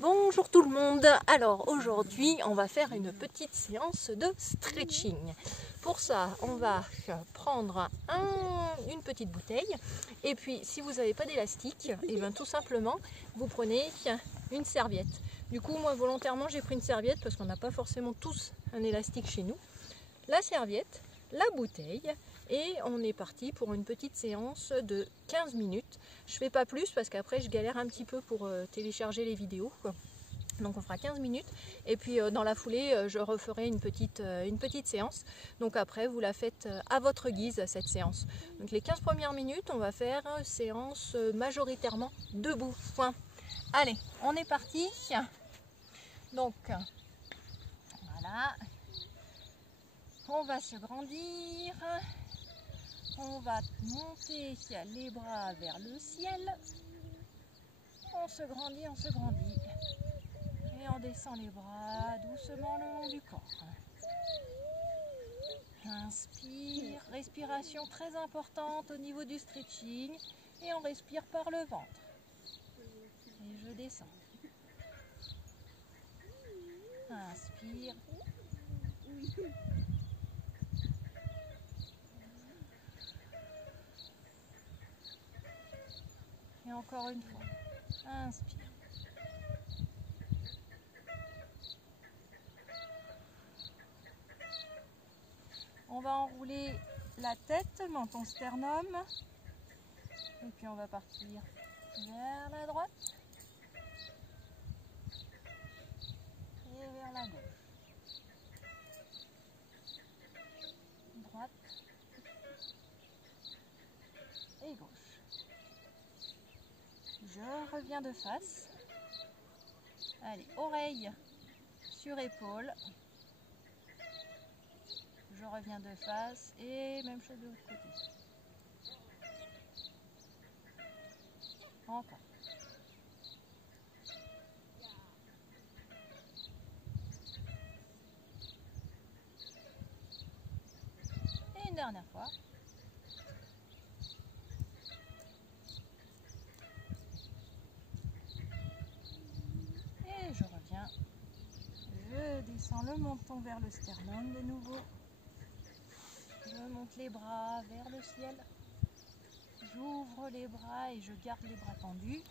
Bonjour tout le monde. Alors aujourd'hui on va faire une petite séance de stretching. Pour ça on va prendre une petite bouteille et puis si vous n'avez pas d'élastique, et bien tout simplement vous prenez une serviette. Du coup moi volontairement j'ai pris une serviette parce qu'on n'a pas forcément tous un élastique chez nous. La serviette, la bouteille et on est parti pour une petite séance de 15 minutes. Je fais pas plus parce qu'après je galère un petit peu pour télécharger les vidéos quoi. Donc on fera 15 minutes et puis dans la foulée je referai une petite séance. Donc après vous la faites à votre guise cette séance. Donc les 15 premières minutes on va faire séance majoritairement debout. Point. Allez, on est parti. Donc voilà. On va se grandir. On va monter les bras vers le ciel. On se grandit, on se grandit. Et on descend les bras doucement le long du corps. Inspire, respiration très importante au niveau du stretching. Et on respire par le ventre. Et je descends. Inspire. Et encore une fois. Inspire. On va enrouler la tête, menton sternum. Et puis on va partir vers la droite. Et vers la gauche. Droite. Et gauche. Je reviens de face. Allez, oreille sur épaule. Je reviens de face et même chose de l'autre côté. Encore. Et une dernière fois. Et je reviens. Je descends le menton vers le sternum de nouveau. Je monte les bras vers le ciel. J'ouvre les bras et je garde les bras tendus.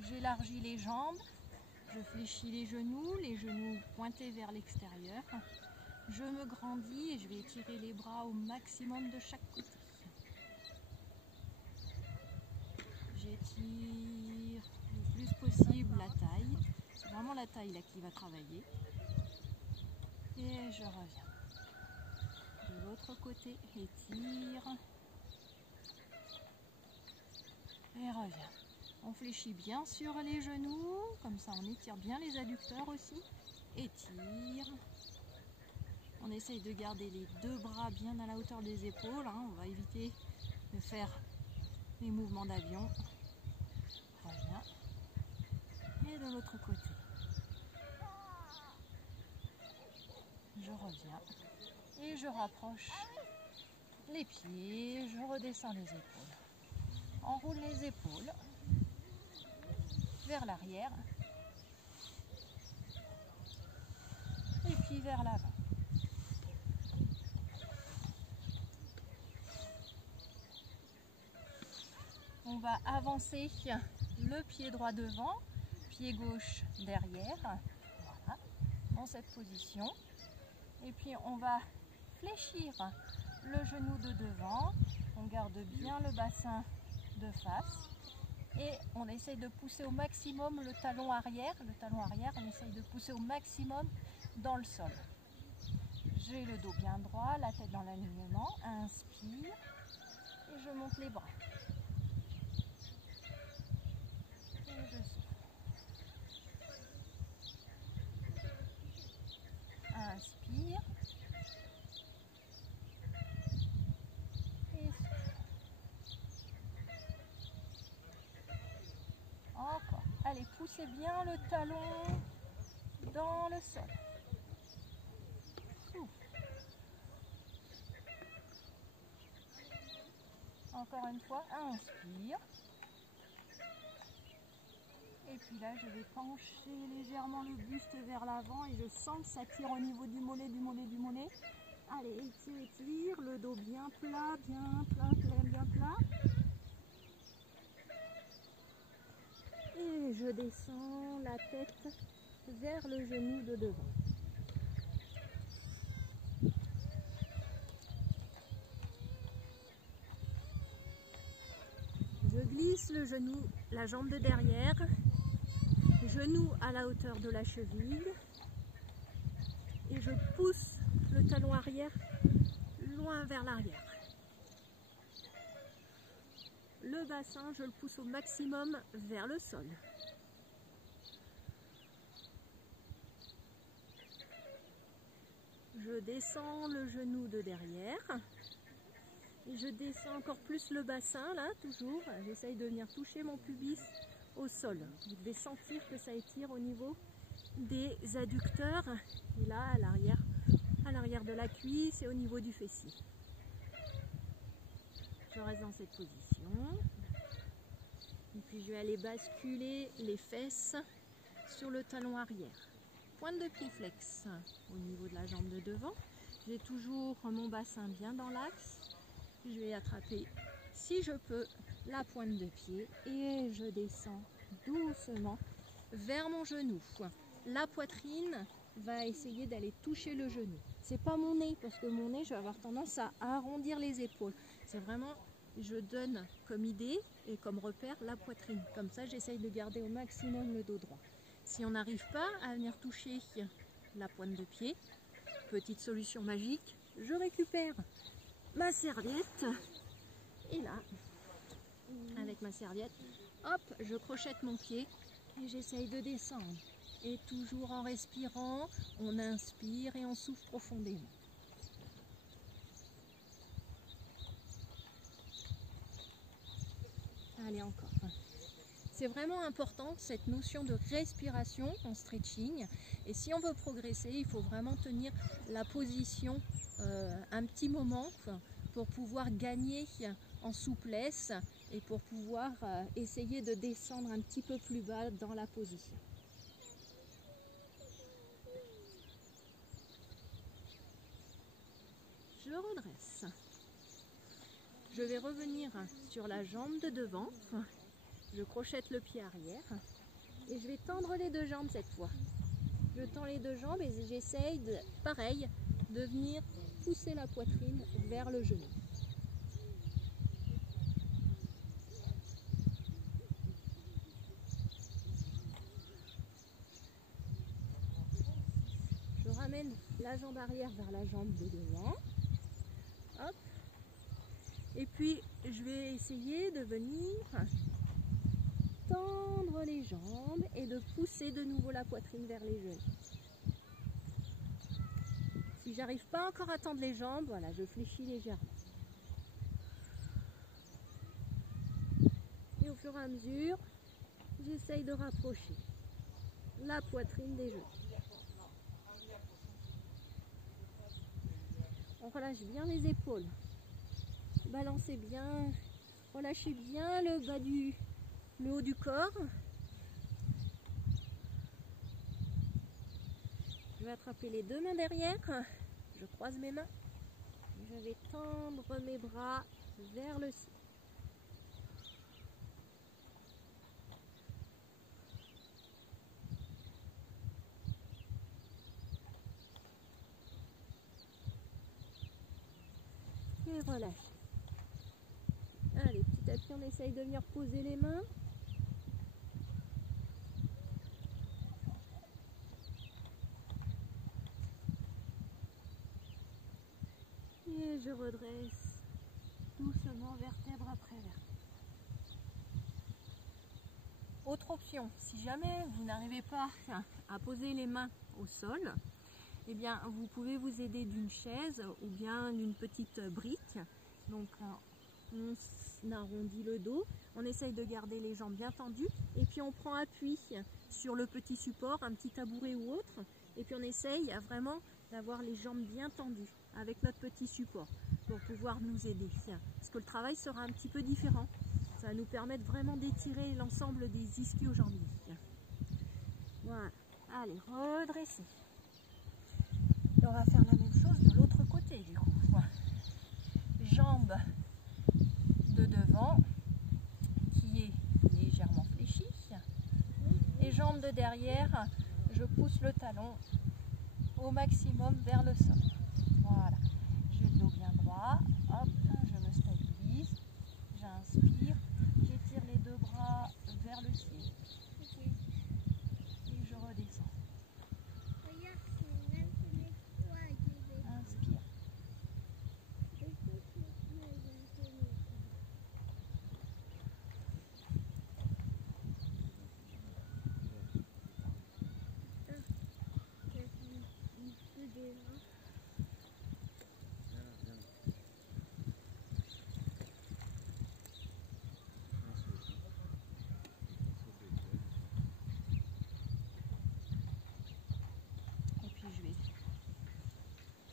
J'élargis les jambes. Je fléchis les genoux pointés vers l'extérieur. Je me grandis et je vais étirer les bras au maximum de chaque côté. J'étire le plus possible la taille. C'est vraiment la taille là qui va travailler. Et je reviens. De l'autre côté, étire. Et reviens. On fléchit bien sur les genoux, comme ça on étire bien les adducteurs aussi. Étire. On essaye de garder les deux bras bien à la hauteur des épaules. On va éviter de faire les mouvements d'avion. Reviens. Et de l'autre côté. Je reviens. Et je rapproche les pieds. Je redescends les épaules. Enroule les épaules vers l'arrière et puis vers l'avant. On va avancer le pied droit devant, pied gauche derrière, voilà, dans cette position. Et puis on va fléchir le genou de devant, on garde bien le bassin de face. Et on essaye de pousser au maximum le talon arrière. Le talon arrière, on essaye de pousser au maximum dans le sol. J'ai le dos bien droit, la tête dans l'alignement. Inspire. Et je monte les bras. Et je souffle. Inspire. Et souffle. Encore. Allez, poussez bien le talon dans le sol. Souffle. Encore une fois, inspire. Et puis là, je vais pencher légèrement le buste vers l'avant et je sens que ça tire au niveau du mollet, du mollet, du mollet. Allez, étire, étire, le dos bien plat, bien plat. Et je descends la tête vers le genou de devant. Je glisse le genou, la jambe de derrière, genou à la hauteur de la cheville et je pousse le talon arrière loin vers l'arrière. Le bassin, je le pousse au maximum vers le sol. Je descends le genou de derrière. Et je descends encore plus le bassin, là, toujours. J'essaye de venir toucher mon pubis au sol. Vous devez sentir que ça étire au niveau des adducteurs. Et là, à l'arrière de la cuisse et au niveau du fessier. Je reste dans cette position. Et puis, je vais aller basculer les fesses sur le talon arrière. Pointe de pied flex au niveau de la jambe de devant. J'ai toujours mon bassin bien dans l'axe. Je vais attraper, si je peux, la pointe de pied et je descends doucement vers mon genou. La poitrine va essayer d'aller toucher le genou. C'est pas mon nez, parce que mon nez, je vais avoir tendance à arrondir les épaules. C'est vraiment, je donne comme idée et comme repère la poitrine. Comme ça, j'essaye de garder au maximum le dos droit. Si on n'arrive pas à venir toucher la pointe de pied, petite solution magique, je récupère ma serviette et là, avec ma serviette, hop, je crochette mon pied et j'essaye de descendre. Et toujours en respirant, on inspire et on souffle profondément. Allez, encore. C'est vraiment important cette notion de respiration en stretching. Et si on veut progresser, il faut vraiment tenir la position un petit moment pour pouvoir gagner en souplesse et pour pouvoir essayer de descendre un petit peu plus bas dans la position. Je redresse. Je vais revenir sur la jambe de devant. Je crochette le pied arrière et je vais tendre les deux jambes cette fois. Je tends les deux jambes et j'essaye, pareil, de venir pousser la poitrine vers le genou. Je ramène la jambe arrière vers la jambe de devant. Hop. Et puis, je vais essayer de venir tendre les jambes et de pousser de nouveau la poitrine vers les genoux. Si j'arrive pas encore à tendre les jambes, voilà, je fléchis légèrement. Et au fur et à mesure, j'essaye de rapprocher la poitrine des genoux. On relâche bien les épaules. Balancez bien, relâchez bien le haut du corps. Je vais attraper les deux mains derrière. Je croise mes mains. Je vais tendre mes bras vers le ciel. Et relâche. Allez, petit à petit, on essaye de venir poser les mains. Et je redresse doucement, vertèbre après vertèbre. Autre option, si jamais vous n'arrivez pas à poser les mains au sol, eh bien, vous pouvez vous aider d'une chaise ou bien d'une petite brique. Donc, on arrondit le dos, on essaye de garder les jambes bien tendues et puis on prend appui sur le petit support, un petit tabouret ou autre, et puis on essaye vraiment d'avoir les jambes bien tendues avec notre petit support pour pouvoir nous aider. Parce que le travail sera un petit peu différent. Ça va nous permettre vraiment d'étirer l'ensemble des ischio-jambiers. Allez, redressez. Et on va faire la même chose de l'autre côté du coup. Jambe de devant qui est légèrement fléchie. Et jambe de derrière, je pousse le talon au maximum vers le sol. Voilà. J'ai le dos bien droit. Hop, je me stabilise. J'inspire. J'étire les deux bras vers le ciel. Et je redescends.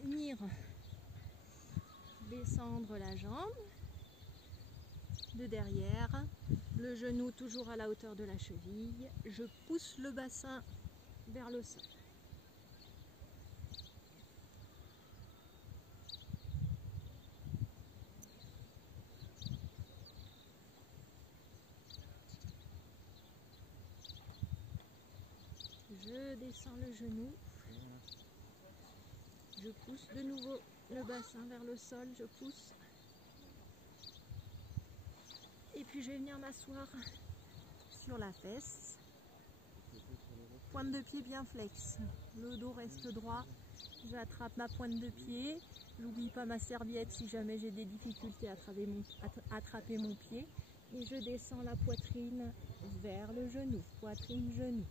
Inspire. Descendre la jambe de derrière, le genou toujours à la hauteur de la cheville, je pousse le bassin vers le sol. Je descends le genou, je pousse de nouveau le bassin vers le sol, je pousse. Et puis je vais venir m'asseoir sur la fesse. Pointe de pied bien flex. Le dos reste droit. J'attrape ma pointe de pied. J'oublie pas ma serviette si jamais j'ai des difficultés à attraper mon pied. Et je descends la poitrine vers le genou. Poitrine, genou.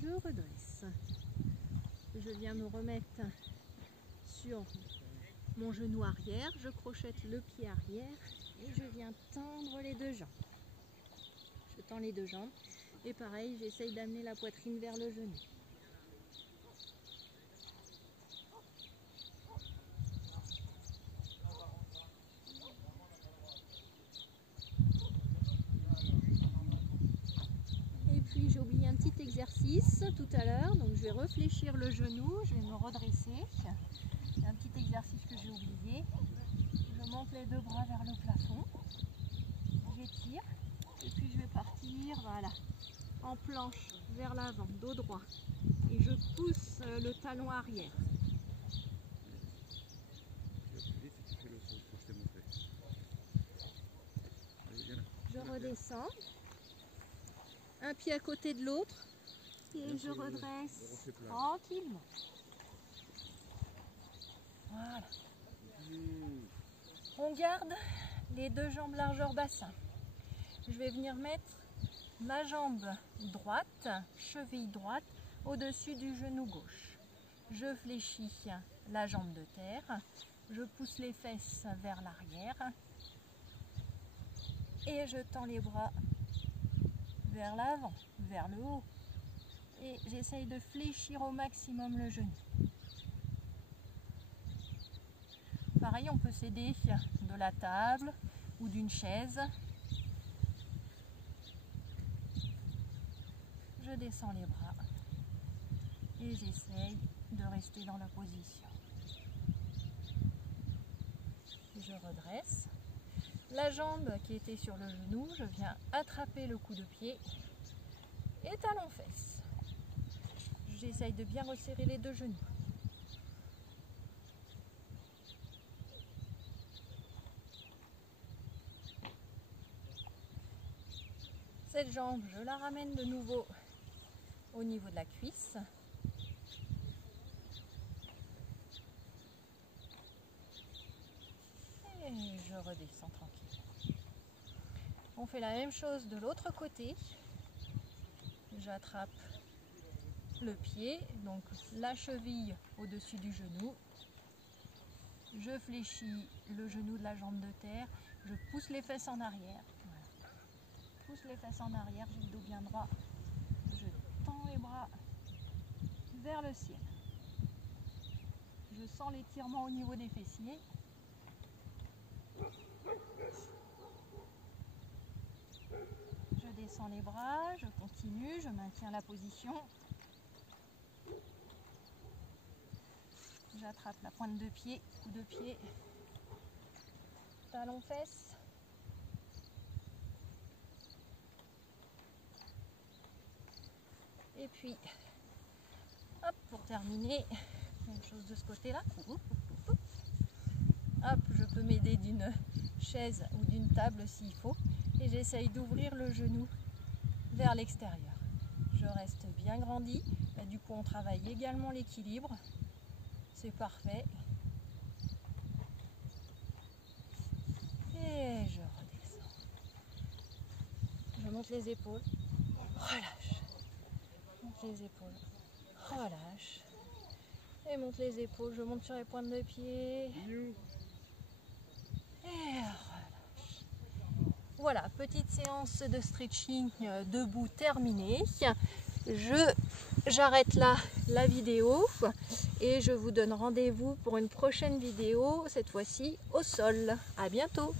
Je redresse. Je viens me remettre sur mon genou arrière. Je crochette le pied arrière et je viens tendre les deux jambes. Je tends les deux jambes et pareil, j'essaye d'amener la poitrine vers le genou. Et puis j'ai oublié un petit exercice tout à l'heure, donc je vais réfléchir le genou, je vais me redresser. Il y a un petit exercice que j'ai oublié. Je monte les deux bras vers le plafond, j'étire et puis je vais partir, voilà, en planche vers l'avant, dos droit. Et je pousse le talon arrière. Je redescends, un pied à côté de l'autre et je redresse tranquillement. Voilà. On garde les deux jambes largeur bassin. Je vais venir mettre ma jambe droite, cheville droite, au-dessus du genou gauche. Je fléchis la jambe de terre, je pousse les fesses vers l'arrière et je tends les bras vers l'avant, vers le haut. Et j'essaye de fléchir au maximum le genou. Pareil, on peut s'aider de la table ou d'une chaise. Je descends les bras et j'essaye de rester dans la position. Je redresse. La jambe qui était sur le genou, je viens attraper le coup de pied et talon-fesse. J'essaye de bien resserrer les deux genoux. Cette jambe, je la ramène de nouveau au niveau de la cuisse. Et je redescends tranquille. On fait la même chose de l'autre côté. J'attrape le pied, donc la cheville au-dessus du genou. Je fléchis le genou de la jambe de terre. Je pousse les fesses en arrière. Voilà. pousse les fesses en arrière, j'ai le dos bien droit. Je tends les bras vers le ciel. Je sens l'étirement au niveau des fessiers. Je descends les bras, je continue, je maintiens la position. J'attrape la pointe de pied, coup de pied, talon fesses. Et puis, hop, pour terminer, même chose de ce côté-là. Hop, je peux m'aider d'une chaise ou d'une table s'il faut. Et j'essaye d'ouvrir le genou vers l'extérieur. Je reste bien grandi. Là, du coup, on travaille également l'équilibre. C'est parfait. Et je redescends. Je monte les épaules. Relâche. Monte les épaules. Relâche. Et monte les épaules. Je monte sur les pointes de pied. Et relâche. Voilà, petite séance de stretching debout terminée. J'arrête là la vidéo et je vous donne rendez-vous pour une prochaine vidéo, cette fois-ci au sol. À bientôt!